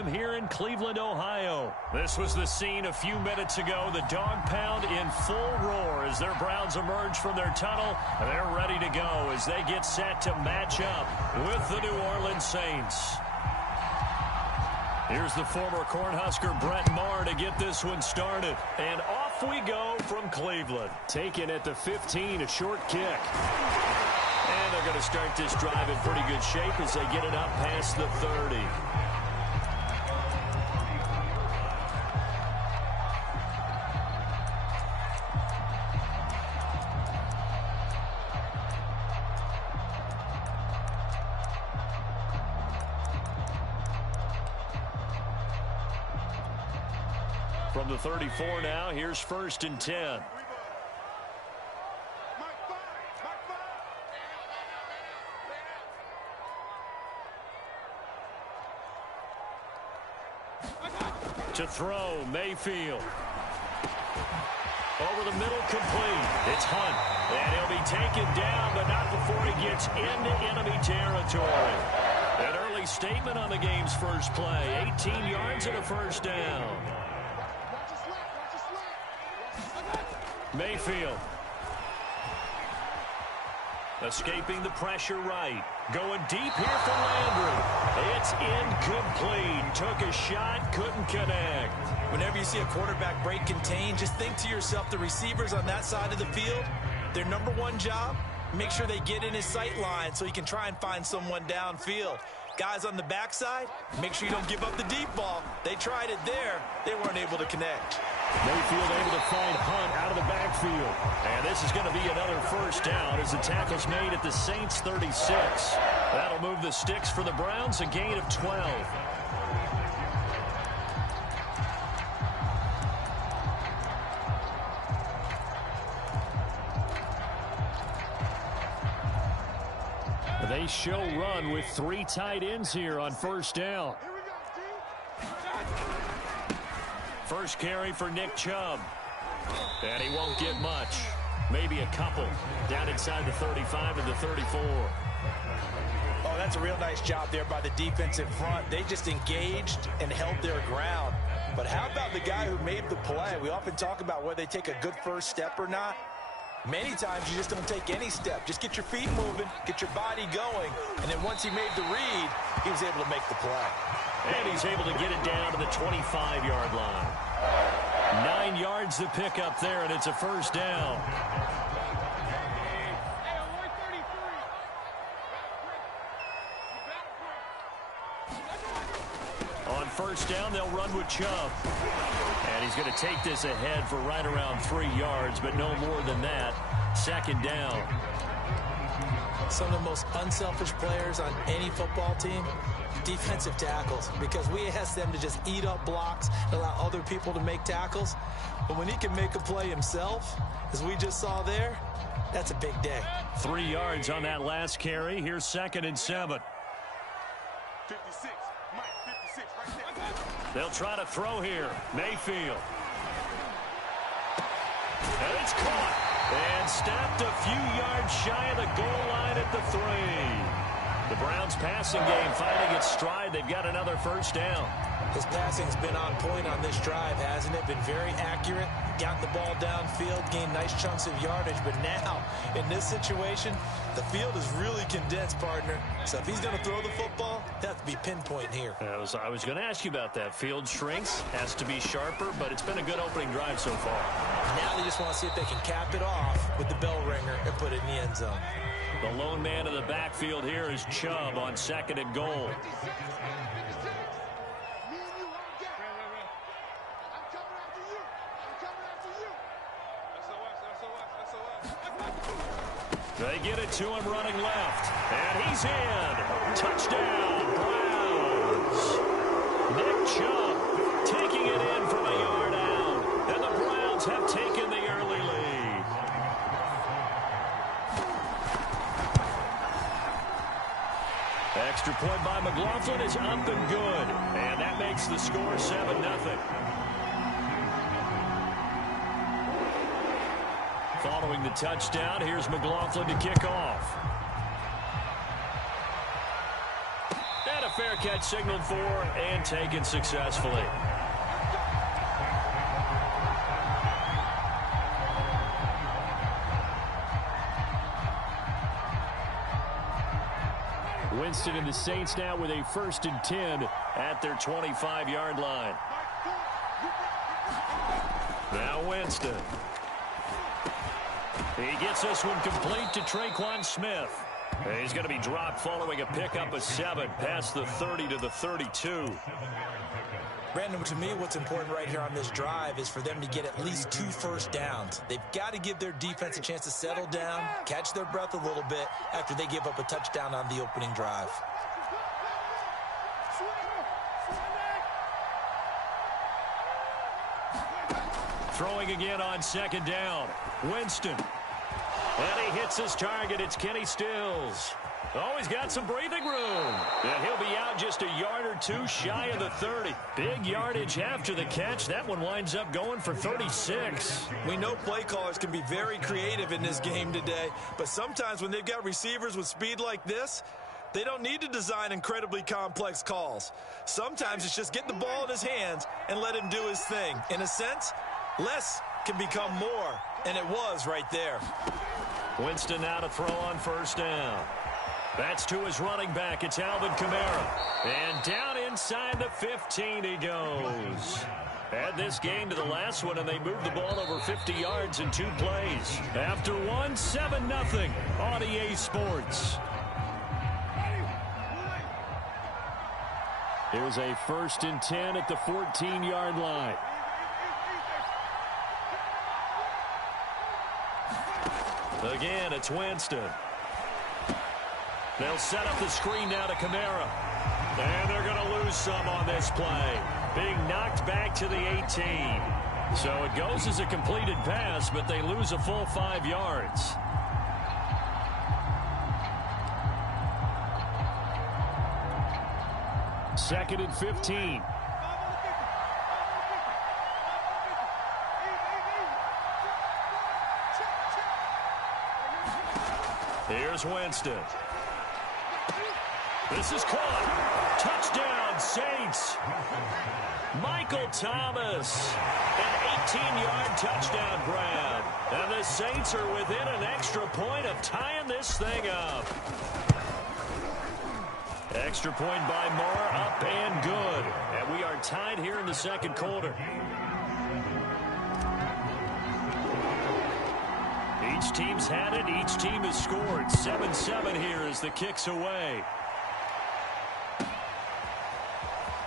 Stadium here in Cleveland, Ohio. This was the scene a few minutes ago. The dog pound in full roar as their Browns emerge from their tunnel. They're ready to go as they get set to match up with the New Orleans Saints. Here's the former Cornhusker Brett Maher to get this one started. And off we go from Cleveland. Taken at the 15, a short kick. And they're going to start this drive in pretty good shape as they get it up past the 30. From the 34 now, here's 1st and 10. To throw, Mayfield. Over the middle, complete. It's Hunt. And he'll be taken down, but not before he gets into enemy territory. An early statement on the game's first play. 18 yards and a first down. Mayfield. Escaping the pressure right. Going deep here for Landry. It's incomplete. Took a shot, couldn't connect. Whenever you see a quarterback break contain, just think to yourself, the receivers on that side of the field, their number one job, make sure they get in his sight line so he can try and find someone downfield. Guys on the backside, make sure you don't give up the deep ball. They tried it there. They weren't able to connect. Mayfield able to find Hunt out of the backfield. And this is going to be another first down as the tackle's made at the Saints 36. That'll move the sticks for the Browns, a gain of 12. They show run with 3 tight ends here on first down. First carry for Nick Chubb. And he won't get much. Maybe a couple. Down inside the 35 and the 34. Oh, that's a real nice job there by the defensive front. They just engaged and held their ground. But how about the guy who made the play? We often talk about whether they take a good first step or not. Many times you just don't take any step. Just get your feet moving, get your body going, and then once he made the read, he was able to make the play. And he's able to get it down to the 25-yard line. 9 yards to pick up there, and it's a first down. On first down, they'll run with Chubb. And he's going to take this ahead for right around 3 yards, but no more than that. Second down. Some of the most unselfish players on any football team, defensive tackles, because we ask them to just eat up blocks and allow other people to make tackles. But when he can make a play himself, as we just saw there, that's a big day. 3 yards on that last carry. Here's 2nd and 7. 56, Mike, 56, right there. They'll try to throw here. Mayfield. And it's caught. And stopped a few yards shy of the goal line at the 3. The Browns passing game finding its stride. They've got another first down. His passing's been on point on this drive, hasn't it? Been very accurate. Gotten the ball downfield, gained nice chunks of yardage. But now, in this situation, the field is really condensed, partner. So if he's going to throw the football, it has to be pinpoint here. I was going to ask you about that. Field shrinks, has to be sharper, but it's been a good opening drive so far. Now they just want to see if they can cap it off with the bell ringer and put it in the end zone. The lone man in the backfield here is Chubb on 2nd and goal. They get it to him running left. And he's in. Touchdown, Browns. Nick Chubb taking it in from a yard out. And the Browns have taken the early lead. Extra point by McLaughlin is up and good. And that makes the score 7-0. Following the touchdown, here's McLaughlin to kick off. And a fair catch signaled for and taken successfully. Winston and the Saints now with a 1st and 10 at their 25-yard line. Now Winston. He gets this one complete to Traquan Smith. He's going to be dropped following a pickup of 7 past the 30 to the 32. Brandon, to me, what's important right here on this drive is for them to get at least 2 first downs. They've got to give their defense a chance to settle down, catch their breath a little bit after they give up a touchdown on the opening drive. Throwing again on 2nd down. Winston. And he hits his target. It's Kenny Stills. Oh, he's got some breathing room. And he'll be out just a yard or 2 shy of the 30. Big yardage after the catch. That one winds up going for 36. We know play callers can be very creative in this game today, but sometimes when they've got receivers with speed like this, they don't need to design incredibly complex calls. Sometimes it's just get the ball in his hands and let him do his thing. In a sense, less can become more, and it was right there. Winston now to throw on 1st down. That's to his running back. It's Alvin Kamara. And down inside the 15 he goes. Add this game to the last one, and they moved the ball over 50 yards in 2 plays. After one, 7-0 on EA Sports. Here's a 1st and 10 at the 14-yard line. Again, it's Winston. They'll set up the screen now to Kamara. And they're going to lose some on this play. Being knocked back to the 18. So it goes as a completed pass, but they lose a full 5 yards. Second and 15. Here's Winston. This is caught. Touchdown, Saints. Michael Thomas. An 18-yard touchdown grab. And the Saints are within an extra point of tying this thing up. Extra point by Moore, up and good. And we are tied here in the 2nd quarter. Each team's had it. Each team has scored. 7-7 here as the kick's away.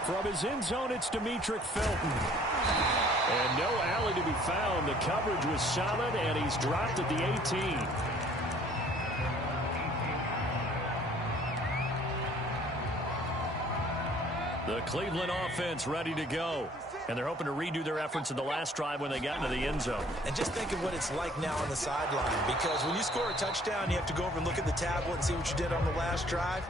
From his end zone, it's Demetric Felton. And no alley to be found. The coverage was solid, and he's dropped at the 18. The Cleveland offense ready to go. And they're hoping to redo their efforts in the last drive when they got into the end zone. And just think of what it's like now on the sideline. Because when you score a touchdown, you have to go over and look at the tablet and see what you did on the last drive.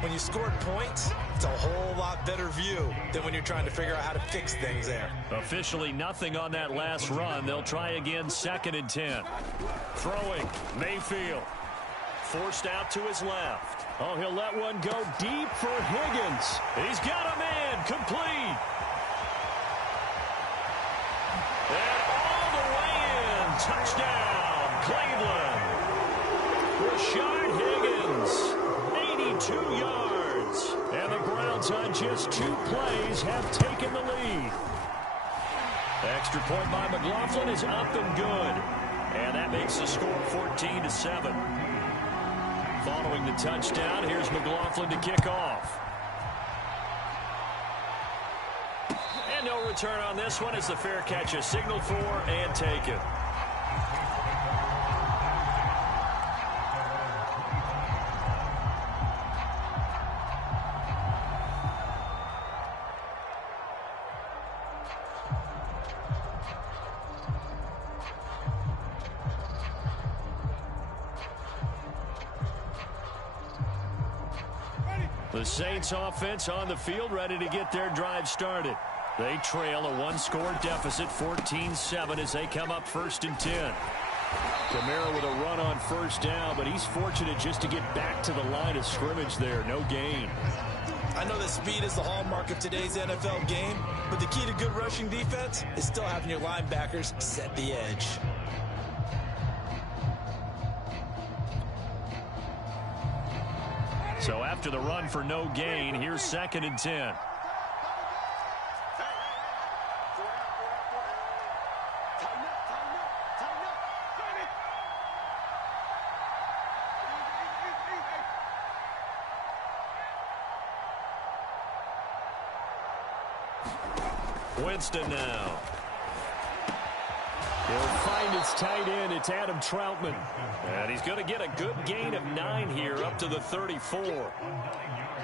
When you scored points, it's a whole lot better view than when you're trying to figure out how to fix things there. Officially nothing on that last run. They'll try again 2nd and 10. Throwing, Mayfield. Forced out to his left. Oh, he'll let one go deep for Higgins. He's got a man complete. And all the way in. Touchdown, Cleveland. Rashard Higgins, 82 yards. And the Browns on just 2 plays have taken the lead. Extra point by McLaughlin is up and good. And that makes the score 14-7. Following the touchdown, here's McLaughlin to kick off. And no return on this one as the fair catch is signaled for and taken. The Saints offense on the field ready to get their drive started. They trail a 1-score deficit, 14-7, as they come up 1st and 10. Kamara with a run on first down, but he's fortunate just to get back to the line of scrimmage there. No gain. I know that speed is the hallmark of today's NFL game, but the key to good rushing defense is still having your linebackers set the edge. So after the run for no gain, here's 2nd and 10. Winston now. He'll find his tight end. It's Adam Troutman. And he's going to get a good gain of 9 here up to the 34.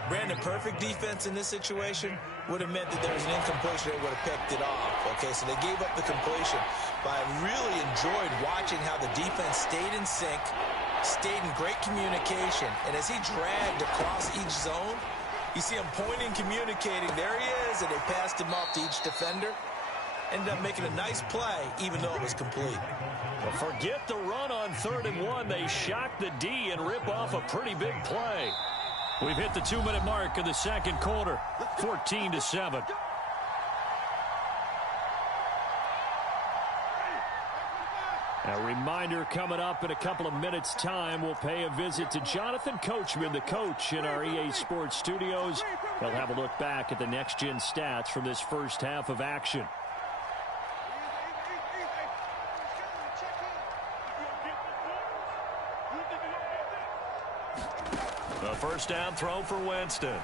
Brandon, perfect defense in this situation would have meant that there was an incompletion. They would have picked it off. Okay, so they gave up the completion. But I really enjoyed watching how the defense stayed in sync, stayed in great communication. And as he dragged across each zone, you see him pointing, communicating. There he is, and they passed him off to each defender. Ended up making a nice play, even though it was complete. Well, forget the run on 3rd and 1. They shock the D and rip off a pretty big play. We've hit the 2-minute mark of the 2nd quarter, 14-7. A reminder coming up in a couple of minutes' time. We'll pay a visit to Jonathan Coachman, the coach in our EA Sports studios. He'll have a look back at the next-gen stats from this first half of action. The first down throw for Winston.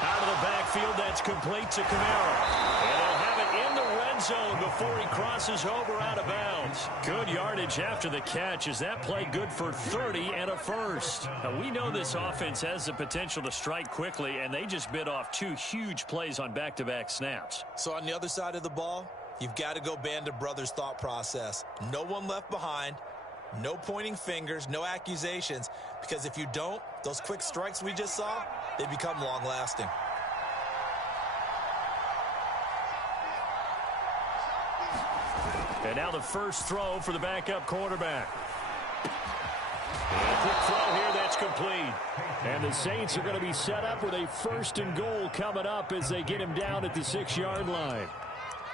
Out of the backfield, that's complete to Kamara. And they'll have it in the red zone before he crosses over out of bounds. Good yardage after the catch. Is that play good for 30 and a first? Now, we know this offense has the potential to strike quickly, and they just bit off 2 huge plays on back-to-back snaps. So on the other side of the ball, you've got to go Band of Brothers thought process. No one left behind. No pointing fingers, no accusations, because if you don't, those quick strikes we just saw, they become long-lasting. And now the first throw for the backup quarterback. And a quick throw here, that's complete. And the Saints are going to be set up with a 1st and goal coming up as they get him down at the 6-yard line.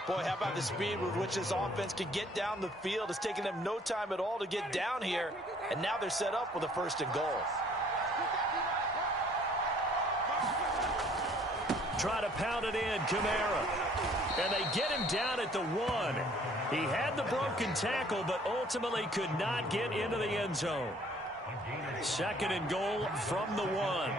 Boy, how about the speed with which this offense can get down the field? It's taken them no time at all to get down here, and now they're set up with a 1st and goal. Try to pound it in, Kamara. And they get him down at the 1. He had the broken tackle, but ultimately could not get into the end zone. 2nd and goal from the 1.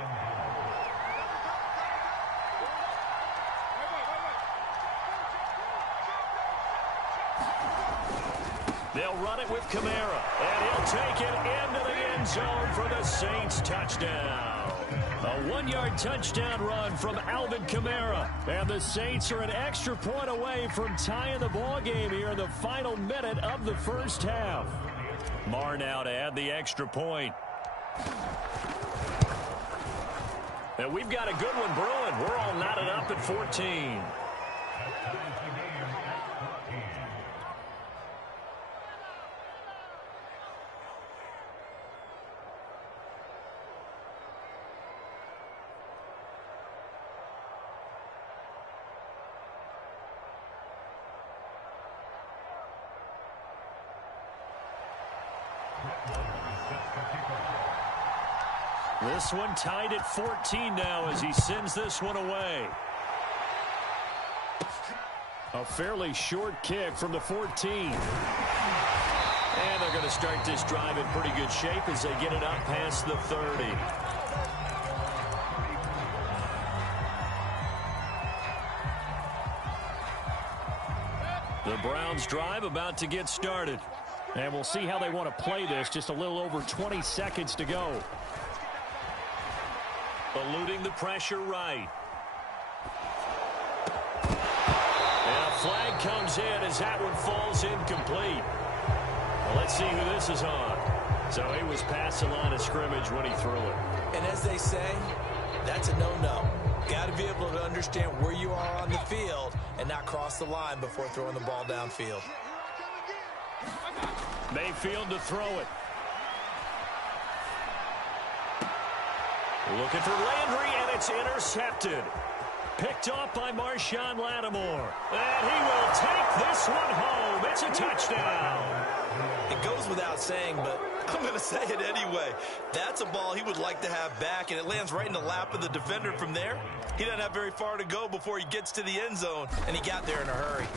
They'll run it with Kamara, and he'll take it into the end zone for the Saints touchdown. A 1-yard touchdown run from Alvin Kamara, and the Saints are an extra point away from tying the ball game here in the final minute of the first half. Marr now to add the extra point. And we've got a good one brewing. We're all knotted up at 14. This one tied at 14 now as he sends this one away. A fairly short kick from the 14. And they're going to start this drive in pretty good shape as they get it up past the 30. The Browns drive about to get started. And we'll see how they want to play this. Just a little over 20 seconds to go. Eluding the pressure right. And a flag comes in as that one falls incomplete. Well, let's see who this is on. So he was past the line of scrimmage when he threw it. And as they say, that's a no-no. Got to be able to understand where you are on the field and not cross the line before throwing the ball downfield. Mayfield to throw it. Looking for Landry, and it's intercepted. Picked off by Marshawn Lattimore. And he will take this one home. It's a touchdown. It goes without saying, but I'm going to say it anyway. That's a ball he would like to have back, and it lands right in the lap of the defender from there. He doesn't have very far to go before he gets to the end zone, and he got there in a hurry.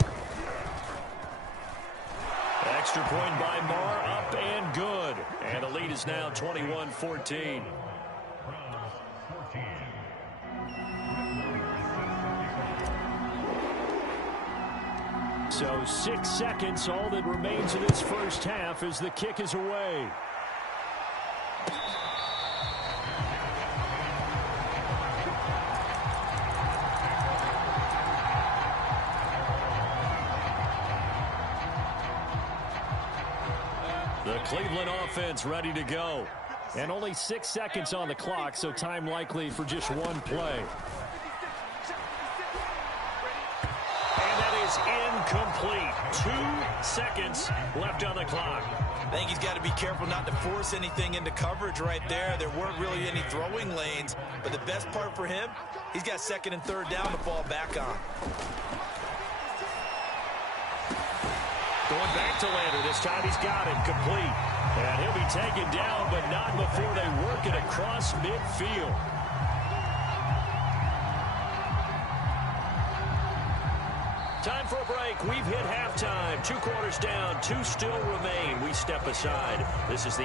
Extra point by Marr, up and good. And the lead is now 21-14. So 6 seconds, all that remains in this first half as the kick is away. The Cleveland offense ready to go. And only 6 seconds on the clock, so time likely for just one play. And that is incomplete. 2 seconds left on the clock. I think he's got to be careful not to force anything into coverage right there. There weren't really any throwing lanes, but the best part for him, he's got second and third down to fall back on. Going back to Landry. This time he's got it complete. And he'll be taken down, but not before they work it across midfield. Time for a break. We've hit halftime. 2 quarters down. 2 still remain. We step aside. This is the